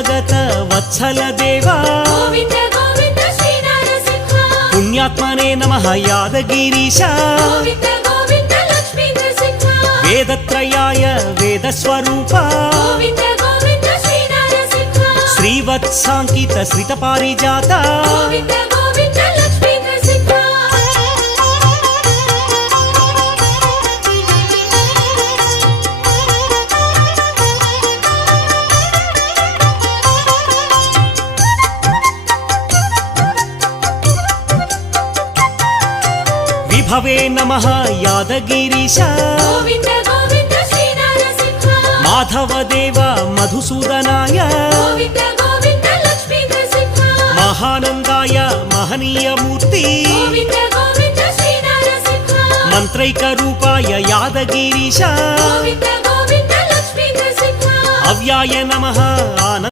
ಶರಣಾಗತ ವತ್ಸಲ ದೇವ ಗೋವಿಂದ ಗೋವಿಂದ ಶ್ರೀ ನರಸಿಂಹ ಪುಣ್ಯಾತ್ಮನೇ ನಮಃ ಯಾದಗಿರೀಶ ಗೋವಿಂದ ಗೋವಿಂದ ಲಕ್ಷ್ಮೀ ನರಸಿಂಹ ವೇದತ್ರಯಾಯ ವೇದಸ್ವರೂಪ ಗೋವಿಂದ ಗೋವಿಂದ ಶ್ರೀ ನರಸಿಂಹ ಶ್ರೀವತ್ಸಾಂಕಿತ ಶ್ರಿತ ಪಾರಿಜಾತ ಗೋವಿಂದ ಗೋವಿಂದ ಲಕ್ಷ್ಮೀ ನರಸಿಂಹ ವಿಭವೇ ನಮಃ ಯಾದಗಿರೀಶ ಗೋವಿಂದ ಗೋವಿಂದ ಶ್ರೀ ನರಸಿಂಹ ಮಾಧವ ದೇವ ಮಧುಸೂದನಾಯ ಗೋವಿಂದ ಗೋವಿಂದ ಲಕ್ಷ್ಮೀ ನರಸಿಂಹ ಮಹಾನಂದಾಯ ಮಹನೀಯ ಮೂರ್ತಿ ಗೋವಿಂದ ಗೋವಿಂದ ಶ್ರೀ ನರಸಿಂಹ ಮಂತ್ರೈಕ ರೂಪಾಯ ಯಾದಗಿರೀಶ ಗೋವಿಂದ ಗೋವಿಂದ ಲಕ್ಷ್ಮೀ ನರಸಿಂಹ ಅವ್ಯಾಯ ನಮಃ ಆನಂದ